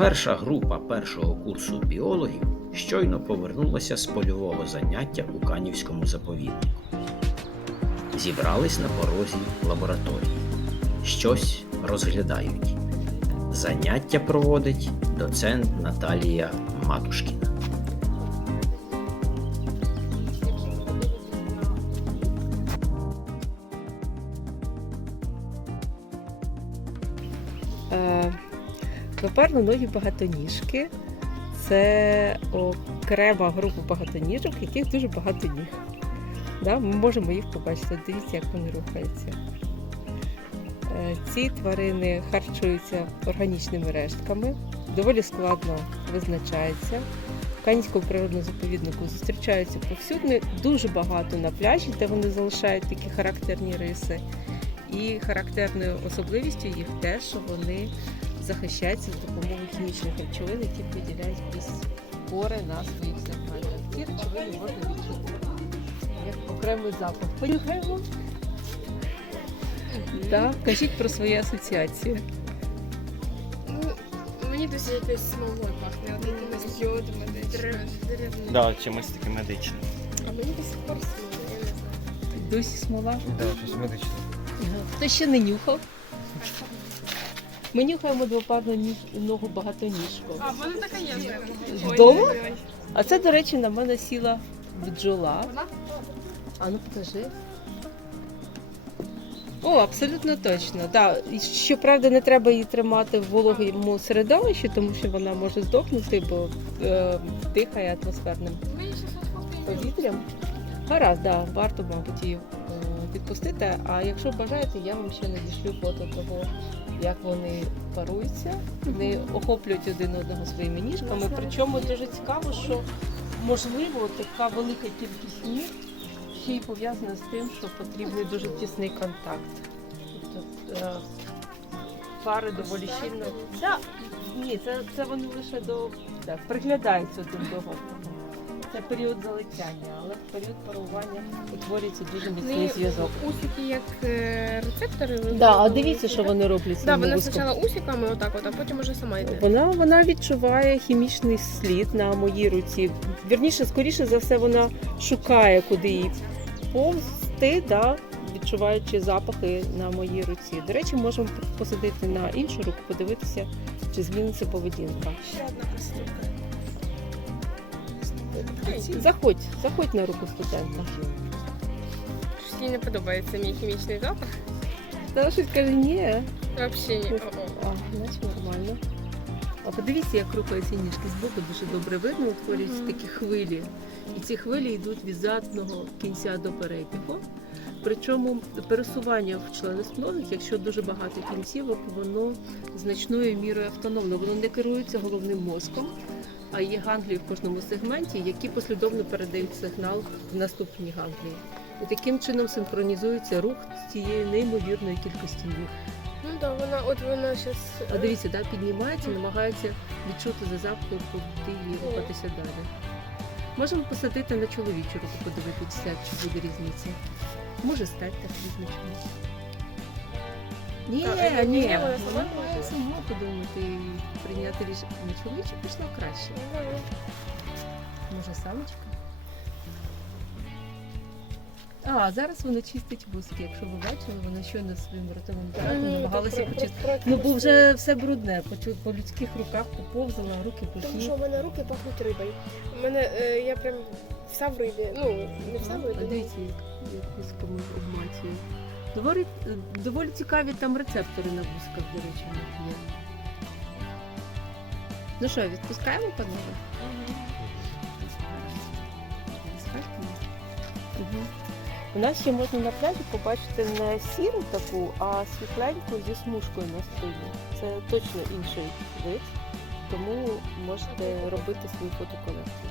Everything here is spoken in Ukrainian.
Перша група першого курсу біологів щойно повернулася з польового заняття у Канівському заповіднику. Зібрались на порозі лабораторії. Щось розглядають. Заняття проводить доцент Наталія Матушкіна. Випарноногі багатоніжки це окрема група багатоніжок, яких дуже багато ніг. Да? Ми можемо їх побачити. Дивіться, як вони рухаються. Е, Ці тварини харчуються органічними рештками, доволі складно визначаються. В Канівському природному заповіднику зустрічаються повсюдно, дуже багато на пляжі, де вони залишають такі характерні риси. І характерною особливістю їх те, що вони захищаються з допомогою хімічних речовин, які виділяють крізь пори на своїх сегментах. Ці речовини можна відчути як окремий запах. Понюхаємо. Так, кажіть про свої асоціації. Ну, мені досі якось смолою пахне, от якимось йодом, деревним. Да, чимось таким медичним. А мені до сих пор смоло, я не знаю. Досі смола. Да, щось медичне. Хто ще не нюхав? Ми нюхаємо двопарну ніж- ногу багатоніжку. А, в мене така є. Вдома? А це, до речі, на мене сіла бджола. А ну покажи. О, абсолютно точно. Да. І Щоправда, не треба її тримати в вологому середовищі, тому що вона може здохнути, бо е, дихає атмосферним повітрям. Гаразд, да, варто, мабуть, її е, відпустити. А якщо бажаєте, я вам ще надішлю фото того, як вони паруються. Вони охоплюють один одного своїми ніжками. Причому дуже цікаво, що можливо така велика кількість ніг ще й пов'язана з тим, що потрібний дуже тісний контакт. Тобто е, пари доволі щільно. Да, ні, це, це вони лише до так, приглядаються один до одного. Це період залицяння, але в період парування утворюється дуже міцний зв'язок. Усики як е, рецептори. ви Да, а дивіться, що вони роблять. Да, вона спочатку усиками отак от, а потім уже сама йде. Вона, вона відчуває хімічний слід на моїй руці. Вірніше, скоріше за все, вона шукає, куди їй повзти, да, відчуваючи запахи на моїй руці. До речі, можемо посадити на іншу руку, подивитися, чи зміниться поведінка. Ще одна проститутка. Заходь, заходь на руку студента. Щось їй не подобається мій хімічний запах. Та щось каже, ні. Взагалі ні. О-о. А, значить нормально. А подивіться, як рухаються ніжки з боку, дуже добре видно, утворюються такі хвилі. І ці хвилі йдуть від задного кінця до переднього. Причому пересування в членистоногих, якщо дуже багато кінцівок, воно значною мірою автономне. Воно не керується головним мозком, а є ганглії в кожному сегменті, які послідовно передають сигнал в наступні ганглії. І таким чином синхронізується рух з цієї неймовірної кількості ніг. Ну так, вона от вона зараз. А дивіться, да, піднімається, намагається відчути за запахом, куди їй рухатися далі. Можемо посадити на чоловічу руку, подивитися, чи буде різниця. Може стати так А, ні, ні, ні, вона має сама подумати і прийняти рішення. На чоловічу пішло краще. Може, самочка? А, зараз вона чистить вузки. Якщо ви бачили, вона щойно своїм ротовим апаратом намагалася почистити. Ну, бо вже все брудне, по, чу- по людських руках поповзала, руки Тому що в мене руки пахнуть рибою. У мене е, я прям вся в рибі. Ну, не вся в А рибі. дивіться, як, як вузкому обмацює. Доволі, доволі цікаві там рецептори на вузках, до речі, в них є. Ну що, відпускаємо панове? Угу. У нас ще можна на пляжі побачити не сіру таку, а світленьку зі смужкою на спині. Це точно інший вид, тому можете робити свою фотоколекцію.